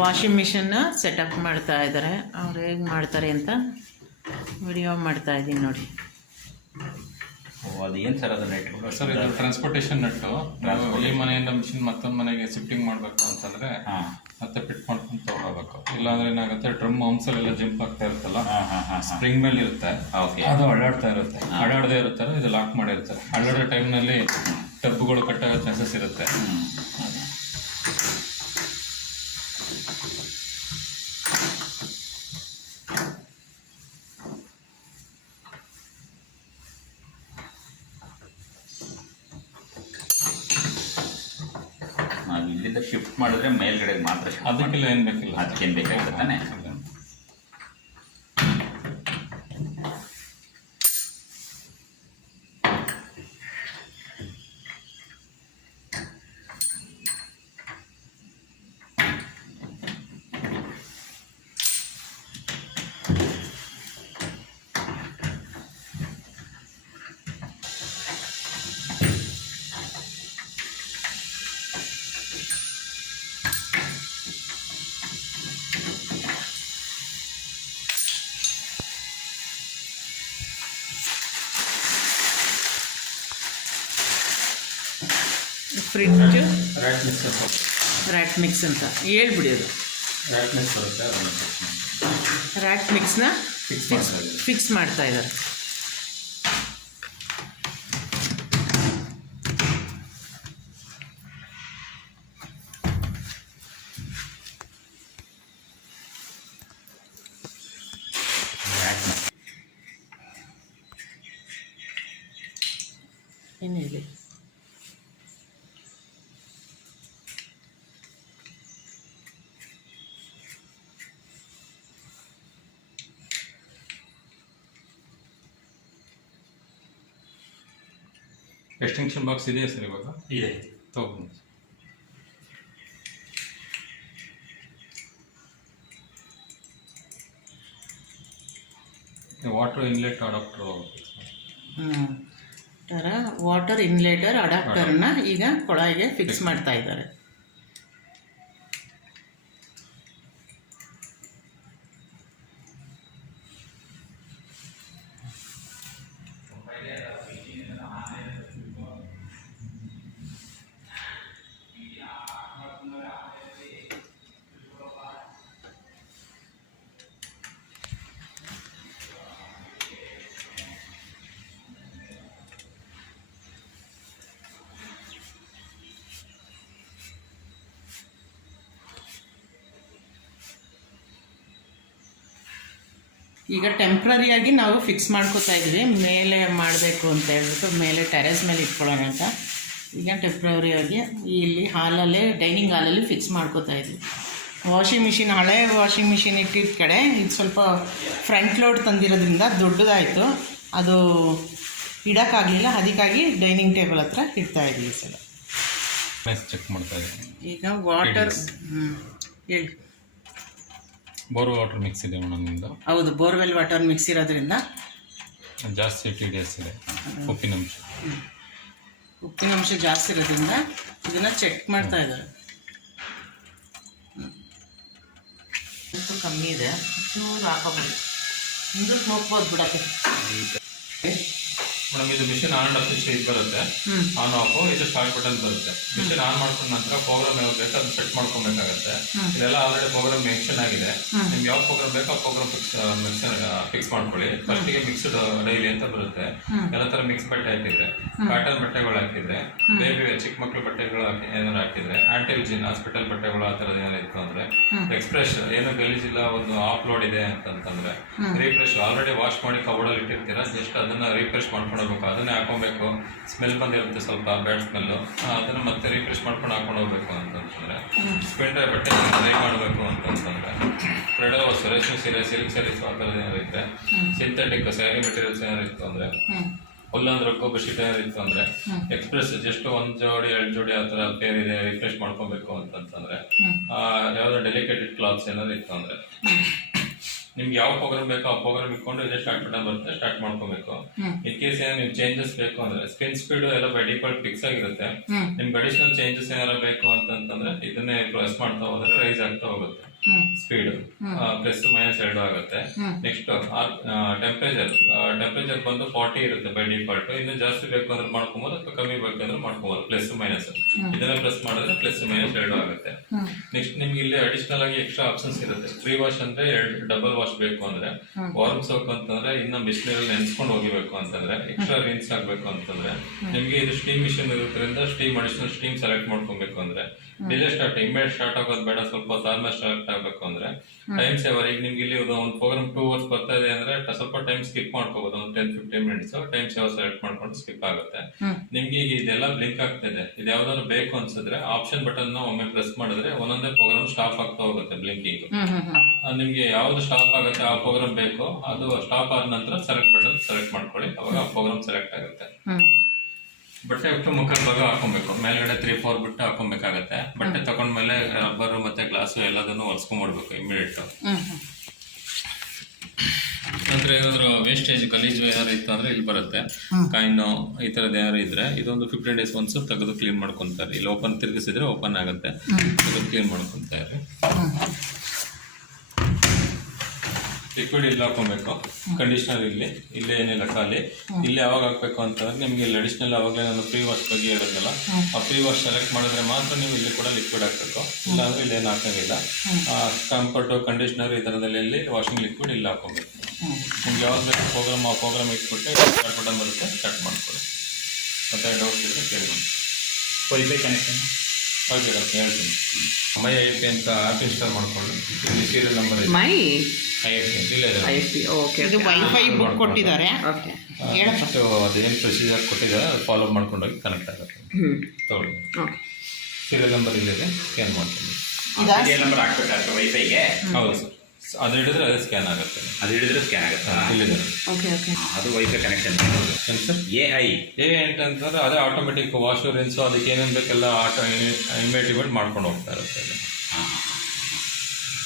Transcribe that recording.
Washing ಮಿಷನ್ನ setup ಮಾಡ್ತಾ ಇದ್ದಾರೆ. ಅವ್ರು ಹೇಗೆ ಮಾಡ್ತಾರೆ ಅಂತ ವಿಡಿಯೋ ಮಾಡ್ತಾ ಇದ್ದೀನಿ ನೋಡಿ. ಅದು ಏನು ಸರ್ ಅದು ನೆಟ್? ಸರ್ ಇದು ಟ್ರಾನ್ಸ್ಪೋರ್ಟೇಷನ್ ನೆಟ್ಟು. ಈ ಮನೆಯಿಂದ ಮಿಷಿನ್ ಮತ್ತೊಂದು ಮನೆಗೆ ಶಿಫ್ಟಿಂಗ್ ಮಾಡಬೇಕು ಅಂತಂದರೆ ಮತ್ತೆ ಫಿಟ್ ಮಾಡ್ಕೊಂಡು ತೊಗೊಳ್ಬೇಕು. ಇಲ್ಲಾಂದ್ರೆ ಏನಾಗುತ್ತೆ, ಡ್ರಮ್ ಹಂಸಲೆಲ್ಲ ಜಂಪ್ ಆಗ್ತಾ ಇರುತ್ತಲ್ಲ, ಸ್ಪ್ರಿಂಗ್ ಮೇಲೆ ಇರುತ್ತೆ, ಅದು ಅಳ್ಳಾಡ್ತಾ ಇರುತ್ತೆ. ಅಳ್ಳಾಡದೇ ಇರುತ್ತಲ್ಲ, ಇದು ಲಾಕ್ ಮಾಡಿರ್ತಾರೆ. ಅಳ್ಳಾಡೋ ಟೈಮ್ನಲ್ಲಿ ಟಬ್ಗಳು ಕಟ್ಟಾಗೋ ಚಾನ್ಸಸ್ ಇರುತ್ತೆ. ಇಲ್ಲಿಂದ ಶಿಫ್ಟ್ ಮಾಡಿದ್ರೆ ಮೇಲ್ಗಡೆ ಮಾತ್ರ, ಅದಕ್ಕೆಲ್ಲ ಏನು ಬೇಕಿಲ್ಲ, ಅದಕ್ಕೇನು ಬೇಕಾಗುತ್ತೆ ತಾನೆ. Fridge rat rat mix mix ಅಂತ ಹೇಳ್ಬಿಡಿ. ಅದು ರ್ಯಾಟ್ ಮಿಕ್ಸ್ ಬರುತ್ತೆ, ರ್ಯಾಟ್ ಮಿಕ್ಸ್ನ ಫಿಕ್ಸ್ ಮಾಡ್ತಾ ಇದ್ದಾರೆ. ಏನು ಹೇಳಿ, ಎಕ್ಸ್ಟೆನ್ಷನ್ ಬಾಕ್ಸ್ ಇದೆಯಾ ಸರ್? ಇವಾಗ ಇದೆ, ತಗೊಂಡು ವಾಟರ್ ಇನ್ಲೆಟ್ ಅಡಾಪ್ಟರ್ ವಾಟರ್ ಇನ್ಲೇಟರ್ ಅಡಾಪ್ಟರ್ನ ಈಗ ಕೊಳಾಯಿಗೆ ಫಿಕ್ಸ್ ಮಾಡ್ತಾ ಇದ್ದಾರೆ. ಈಗ ಟೆಂಪ್ರರಿಯಾಗಿ ನಾವು ಫಿಕ್ಸ್ ಮಾಡ್ಕೋತಾ ಇದ್ವಿ, ಮೇಲೆ ಮಾಡಬೇಕು ಅಂತ ಹೇಳ್ಬಿಟ್ಟು ಮೇಲೆ ಟೆರೆಸ್ ಮೇಲೆ ಇಟ್ಕೊಳ್ಳೋಣ ಅಂತ. ಈಗ ಟೆಂಪ್ರರಿಯಾಗಿ ಇಲ್ಲಿ ಹಾಲಲ್ಲೇ, ಡೈನಿಂಗ್ ಹಾಲಲ್ಲಿ ಫಿಕ್ಸ್ ಮಾಡ್ಕೋತಾ ಇದ್ವಿ. ವಾಷಿಂಗ್ ಮಿಷಿನ್, ಹಳೆ ವಾಷಿಂಗ್ ಮಿಷಿನ್ ಇಟ್ಟಿದ್ದ ಕಡೆ ಇದು ಸ್ವಲ್ಪ ಫ್ರಂಟ್ ಲೋಡ್ ತಂದಿರೋದ್ರಿಂದ ದೊಡ್ಡದಾಯಿತು, ಅದು ಇಡೋಕ್ಕಾಗಲಿಲ್ಲ. ಅದಕ್ಕಾಗಿ ಡೈನಿಂಗ್ ಟೇಬಲ್ ಹತ್ರ ಇಡ್ತಾ ಇದ್ವಿ. ಸಲ ಚೆಕ್ ಮಾಡ್ತಾ ಇದ್ದೀವಿ. ಈಗ ವಾಟರ್ ಹೇಳಿ, ಬೋರ್ ವಾಟರ್ ಮಿಕ್ಸ್ ಇದೆ ನಿಮ್ಮದು? ಹೌದು, ಬೋರ್ವೆಲ್ ವಾಟರ್ ಮಿಕ್ಸ್ ಇರೋದ್ರಿಂದ ಜಾಸ್ತಿ TDS ಇದೆ, ಉಪ್ಪಿನಂಶ ಜಾಸ್ತಿ ಇರೋದ್ರಿಂದ ಇದನ್ನು ಚೆಕ್ ಮಾಡ್ತಾ ಇದ್ದಾರೆ. ಕಮ್ಮಿ ಇದೆ, ಚೂರು ಹಾಕೋಬೋದು, ಹಿಂದಕ್ಕೆ ಹೋಗ್ಬೋದು ಬಿಡಕ್ಕೆ. ಮೇಡಮ್ ಇದು ಮಿಷಿನ್ ಆನ್ ಆಫ್ ಸ್ವಿಚ್ ಇದು ಬರುತ್ತೆ, ಆನ್ ಆಫ್, ಇದು ಸ್ಟಾರ್ಟ್ ಬಟನ್ ಬರುತ್ತೆ. ಮಿಷಿನ್ ಆನ್ ಮಾಡ್ಕೊಂಡ ನಂತರ ಪ್ರೋಗ್ರಾಮ್ ಯಾವ್ದು ಬೇಕು ಅದನ್ನ ಸೆಟ್ ಮಾಡ್ಕೊಬೇಕಾಗತ್ತೆ. ಇದೆಲ್ಲ ಆಲ್ರೆಡಿ ಪ್ರೋಗ್ರಾಮ್ ಮೆನ್ಷನ್ ಆಗಿದೆ. ನಿಮ್ಗೆ ಯಾವ ಪ್ರೋಗ್ರಾಮ್ ಬೇಕೋ ಆ ಪ್ರೋಗ್ರಾಮ್ ಫಿಕ್ಸ್ ಮಾಡ್ಕೊಳ್ಳಿ. ಫಸ್ಟಿಗೆ ಮಿಕ್ಸ್ಡ್ ಡೈಲಿ ಅಂತ ಬರುತ್ತೆ, ಎಲ್ಲ ತರ ಮಿಕ್ಸ್ ಬಟ್ಟೆ ಹಾಕಿದ್ರೆ, ಕಾಟನ್ ಬಟ್ಟೆಗಳು ಹಾಕಿದ್ರೆ, ಬೇಬಿ ಚಿಕ್ಕ ಮಕ್ಳು ಬಟ್ಟೆಗಳು ಏನಾದ್ರು ಹಾಕಿದ್ರೆ, ಆಂಟಿಲ್ಜಿನ್ ಹಾಸ್ಪಿಟಲ್ ಬಟ್ಟೆಗಳು ಆ ಥರದ್ದು ಏನಾದ್ರು ಇತ್ತು ಅಂದ್ರೆ, ಎಕ್ಸ್ಪ್ರೆಸ್ ಏನು ಗಲೀಜಿಲ್ಲ, ಒಂದು ಆಫ್ ಲೋಡ್ ಇದೆ ಅಂತಂದ್ರೆ ರೀಫ್ರೆಶ್ ಆಲ್ರೆಡಿ ವಾಶ್ ಮಾಡಿ ಕಬೋರ್ಡಲ್ಲಿ ಇಟ್ಟಿರ್ತೀರಾ, ಜಸ್ಟ್ ಅದನ್ನ ರೀಫ್ರೆಶ್ ಮಾಡ್ಕೊಂಡು ಅದನ್ನೇ ಹಾಕೊಬೇಕು. ಸ್ಮೆಲ್ ಬಂದಿರುತ್ತೆ ಸ್ವಲ್ಪ, ಬ್ಯಾಡ್ ಸ್ಮೆಲ್ಲು, ಅದನ್ನು ಮತ್ತೆ ರಿಫ್ರೆಶ್ ಮಾಡ್ಕೊಂಡು ಹಾಕೊಂಡು ಹೋಗ್ಬೇಕು ಅಂತಂದ್ರೆ, ಸ್ಪೆಂಡ್ರೆ ಬಟ್ಟೆ ಡ್ರೈ ಮಾಡಬೇಕು ಅಂತಂತಂದ್ರೆ, ರೇಷನ್ ಸೀರೆ, ಸಿಲ್ಕ್ ಸ್ಯಾರೀಸ್ ಆ ಥರದ್ದು ಏನಾರು ಇದ್ದರೆ, ಸಿಂಥೆಟಿಕ್ ಸ್ಯಾರಿ ಮೆಟೀರಿಯಲ್ಸ್ ಏನಾರು ಇತ್ತು ಅಂದರೆ, ಹುಲ್ಲಂದ್ರೆ ಬೆಡ್ಶೀಟ್ ಏನಾರು ಇತ್ತು ಅಂದರೆ, ಎಕ್ಸ್ಪ್ರೆಸ್ ಜಸ್ಟ್ ಒಂದು ಜೋಡಿ 2 ಜೋಡಿ ಆ ಥರ ಪೇರ್ ಇದೆ, ರಿಫ್ರೆಶ್ ಮಾಡ್ಕೊಬೇಕು ಅಂತಂತಂದ್ರೆ, ಯಾವುದೋ ಡೆಲಿಕೇಟೆಡ್ ಕ್ಲಾತ್ಸ್ ಏನಾದ್ರು ಇತ್ತು ಅಂದರೆ, ನಿಮ್ಗೆ ಯಾವ ಪ್ರೋಗ್ರಾಮ್ ಬೇಕೋ ಆ ಪ್ರೋಗ್ರಾಮ್ ಇಟ್ಕೊಂಡು ಇದೇ ಸ್ಟಾರ್ಟ್ ಬಟನ್ ಬರುತ್ತೆ, ಸ್ಟಾರ್ಟ್ ಮಾಡ್ಕೋಬೇಕು. ಇನ್ ಕೇಸ್ ಏನಾದ್ರು ನೀವು ಚೇಂಜಸ್ ಬೇಕು ಅಂದ್ರೆ, ಸ್ಕ್ರೀನ್ ಸ್ಪೀಡ್ ಎಲ್ಲ ಬೈ ಡಿಫಾಲ್ಟ್ ಫಿಕ್ಸ್ ಆಗಿರುತ್ತೆ. ನಿಮ್ಗೆ ಅಡಿಷನಲ್ ಚೇಂಜಸ್ ಏನಾರು ಬೇಕು ಅಂತಂದ್ರೆ ಇದನ್ನೇ ಪ್ರೆಸ್ ಮಾಡ್ತಾ ಹೋದ್ರೆ ರೈಸ್ ಆಗ್ತಾ ಹೋಗುತ್ತೆ. ಸ್ಪೀಡ್ ಪ್ಲಸ್ ಮೈನಸ್ 2 ಆಗುತ್ತೆ. ನೆಕ್ಸ್ಟ್ ಟೆಂಪರೇಚರ್ ಬಂದು 40 ಇರುತ್ತೆ ಬೈ ಡಿಫಾಲ್ಟ್. ಇನ್ನು ಜಾಸ್ತಿ ಬೇಕು ಅಂದ್ರೆ ಮಾಡ್ಕೊಬೋದು ಅಥವಾ ಕಮ್ಮಿ ಬೇಕಂದ್ರೆ ಮಾಡ್ಕೊಬೋದು, ಪ್ಲಸ್ ಮೈನಸ್. ಇದನ್ನ ಪ್ಲಸ್ ಮಾಡಿದ್ರೆ ಪ್ಲಸ್ ಮೈನಸ್ 2 ಆಗುತ್ತೆ. ನೆಕ್ಸ್ಟ್ ನಿಮ್ಗೆ ಇಲ್ಲಿ ಅಡಿಷನಲ್ ಆಗಿ ಎಕ್ಸ್ಟ್ರಾ ಆಪ್ಷನ್ಸ್ ಇರುತ್ತೆ. ಫ್ರೀ ವಾಶ್ ಅಂದ್ರೆ ಡಬಲ್ ವಾಶ್ ಬೇಕು ಅಂದ್ರೆ, ವಾರ್ಮ್ ಸೋಪ್ ಅಂತಂದ್ರೆ ಇನ್ನ ಬಿಸಿನೀರಲ್ಲಿ ನೆನ್ಸ್ಕೊಂಡು ಹೋಗಿಬೇಕು ಅಂತಂದ್ರೆ, ಎಕ್ಸ್ಟ್ರಾ ರಿನ್ಸ್ ಆಗ್ಬೇಕು ಅಂತಂದ್ರೆ ನಿಮ್ಗೆ ಇದು ಸ್ಟೀಮ್ ಮಿಷಿನ್ ಇರೋದ್ರಿಂದ ಅಡಿಷನಲ್ ಸ್ಟೀಮ್ ಸೆಲೆಕ್ಟ್ ಮಾಡ್ಕೊಬೇಕು ಅಂದ್ರೆ ಡಿಲೇ ಇಮಿಡಿಯೇಟ್ ಸ್ಟಾರ್ಟ್ ಆಗೋದು ಬೇಡ, ಸ್ವಲ್ಪ ಹೊತ್ತು ಆದ್ಮೇಲೆ ಸ್ಟಾರ್ಟ್ ಆಗ್ಬೇಕು ಅಂದ್ರೆ ಟೈಮ್ ಸೇವರ್. ಈಗ ನಿಮ್ಗೆ ಇಲ್ಲಿ ಒಂದು ಪ್ರೋಗ್ರಾಮ್ 2 hours ಬರ್ತಾ ಇದೆ ಅಂದ್ರೆ ಸ್ವಲ್ಪ ಟೈಮ್ ಸ್ಕಿಪ್ ಮಾಡ್ಕೋಬಹುದು, ಒಂದು 10-15 minutes ಟೈಮ್ ಸೇವರ್ ಸೆಲೆಕ್ಟ್ ಮಾಡ್ಕೊಂಡು ಸ್ಕಿಪ್ ಆಗುತ್ತೆ. ನಿಮ್ಗೆ ಈಗ ಇದೆಲ್ಲ ಬ್ಲಿಂಕ್ ಆಗ್ತಿದೆ. ಇದು ಯಾವ್ದಾದ್ರು ಬೇಕು ಅನ್ಸಿದ್ರೆ ಆಪ್ಷನ್ ಬಟನ್ ಒಮ್ಮೆ ಪ್ರೆಸ್ ಮಾಡಿದ್ರೆ ಒಂದೊಂದೇ ಪ್ರೋಗ್ರಾಮ್ ಸ್ಟಾಪ್ ಆಗ್ತಾ ಹೋಗುತ್ತೆ ಬ್ಲಿಂಕಿಂಗ್. ನಿಮ್ಗೆ ಯಾವ್ದು ಸ್ಟಾಪ್ ಆಗುತ್ತೆ ಆ ಪ್ರೋಗ್ರಾಮ್ ಬೇಕು, ಅದು ಸ್ಟಾಪ್ ಆದ ನಂತರ ಸೆಲೆಕ್ಟ್ ಬಟನ್ ಸೆಲೆಕ್ಟ್ ಮಾಡ್ಕೊಳ್ಳಿ, ಅವಾಗ ಆ ಪ್ರೋಗ್ರಾಮ್ ಸೆಲೆಕ್ಟ್ ಆಗುತ್ತೆ. ಬಟ್ಟೆ ಅಷ್ಟು ಮುಖದ ಭಾಗ ಹಾಕೊಬೇಕು, ಮೇಲ್ಗಡೆ 3-4 ಬಿಟ್ಟು ಹಾಕೊಬೇಕಾಗತ್ತೆ. ಬಟ್ಟೆ ತಗೊಂಡ್ಮೇಲೆ ರಬ್ಬರ್ ಮತ್ತೆ ಗ್ಲಾಸು ಎಲ್ಲದನ್ನು ಒರೆಸ್ಕೊಂಡ್ಬಿಡ್ಬೇಕು ಇಮಿಡಿಯೇಟ್. ನಂತರ ಏನಾದ್ರು ವೇಸ್ಟೇಜ್ ಗಲೀಜು ಏನಾದ್ರು ಇತ್ತು ಅಂದ್ರೆ ಇಲ್ಲಿ ಬರುತ್ತೆ. ಕಾಯಿನು ಈ ತರದ್ ಏನಾದ್ರು ಇದ್ರೆ ಇದೊಂದು 15 days once ತೆಗೆದು ಕ್ಲೀನ್ ಮಾಡ್ಕೊಂತಾರೆ. ಇಲ್ಲಿ ಓಪನ್ ತಿರುಗಿಸಿದ್ರೆ ಓಪನ್ ಆಗುತ್ತೆ, ತೆಗೆದು ಕ್ಲೀನ್ ಮಾಡ್ಕೊಂತಾರೆ. ಲಿಕ್ವಿಡ್ ಇಲ್ಲಿ ಹಾಕೊಬೇಕು, ಕಂಡೀಷನರ್ ಇಲ್ಲಿ ಏನಿಲ್ಲ ಖಾಲಿ. ಇಲ್ಲಿ ಯಾವಾಗ ಹಾಕ್ಬೇಕು ಅಂತಂದ್ರೆ ನಿಮ್ಗೆ ಇಲ್ಲಿ ಅಡಿಷನಲ್ ಅವಾಗಲೇ ನಾನು ಫ್ರೀ ವಾಶ್ ಬಗ್ಗೆ ಇರೋದಲ್ಲ, ಆ ಫ್ರೀ ವಾಶ್ ಸೆಲೆಕ್ಟ್ ಮಾಡಿದ್ರೆ ಮಾತ್ರ ನೀವು ಇಲ್ಲಿ ಕೂಡ ಲಿಕ್ವಿಡ್ ಹಾಕ್ಬೇಕು, ಇಲ್ಲ ಅಂದ್ರೆ ಇಲ್ಲಿ ಏನು ಹಾಕಂಗಿಲ್ಲ. ಕಂಫರ್ಟು ಕಂಡೀಷನರ್ ಈ ಥರದಲ್ಲಿ ಇಲ್ಲಿ ವಾಷಿಂಗ್ ಲಿಕ್ವಿಡ್ ಇಲ್ಲಿ ಹಾಕೊಬೇಕು. ನಿಮ್ಗೆ ಯಾವ್ದು ಬೇಕು ಪ್ರೋಗ್ರಾಮ್ ಆ ಪ್ರೋಗ್ರಾಮ್ ಇಟ್ಬಿಟ್ಟು ಸ್ಟಾರ್ಟ್ ಬಟನ್ ಬರುತ್ತೆ, ಸ್ಟಾರ್ಟ್ ಮಾಡ್ಕೊಳ್ಳಿ. ಮತ್ತೆ ಡೌಟ್ಸ್ ಇದ್ರೆ ಕೇಳಿ. ವೈಫೈ ಕನೆಕ್ಷನ್ ಓಕೆ ಹೇಳ್ತೀನಿ. ಮೈ ಐಪಿ ಅಂತ ಆ್ಯಪ್ ಇನ್ಸ್ಟಾಲ್ ಮಾಡ್ಕೊಳ್ಳಿ. ಇಲ್ಲಿ ಸೀರಿಯಲ್ ನಂಬರ್ ಇದೆ, ಮೈ ಇದು ವೈಫೈ ಬುಕ್ ಕೊಟ್ಟಿದ್ದಾರೆ. ಅದೇನು ಪ್ರೊಸೀಜರ್ ಕೊಟ್ಟಿದ್ದಾರೆ ಅದು ಫಾಲೋ ಮಾಡ್ಕೊಂಡೋಗಿ ಕನೆಕ್ಟ್ ಆಗುತ್ತೆ. ತಗೊಳ್ಳಿ, ಸೀರಿಯಲ್ ನಂಬರ್ ಇಲ್ಲಿದೆ, ಸ್ಕ್ಯಾನ್ ಮಾಡ್ಕೊಂಡು. ಸೀರಿಯಲ್ ನಂಬರ್ ಹಾಕ್ಬೇಕಾಗುತ್ತೆ ವೈಫೈಗೆ. ಹೌದು ಸರ್, ಅದು ಹಿಡಿದ್ರೆ ಅದೇ ಸ್ಕ್ಯಾನ್ ಆಗುತ್ತೆ. ಅದು ಹಿಡಿದ್ರೆ ಸ್ಕ್ಯಾನ್ ಆಗುತ್ತೆ. ಇಲ್ಲಿದೆ ಅದು ವೈಫೈ ಕನೆಕ್ಷನ್. ಏನು ಸರ್ ಎ ಅಂತಂದ್ರೆ ಅದೇ ಆಟೋಮೆಟಿಕ್ ವಾಶ್ ರಿನ್ಸು ಅದಕ್ಕೆ ಏನೇನು ಬೇಕೆಲ್ಲ ಇಮಿಡಿಯೇಟ್ ಮಾಡ್ಕೊಂಡು ಹೋಗ್ತಾ ಇರುತ್ತೆ.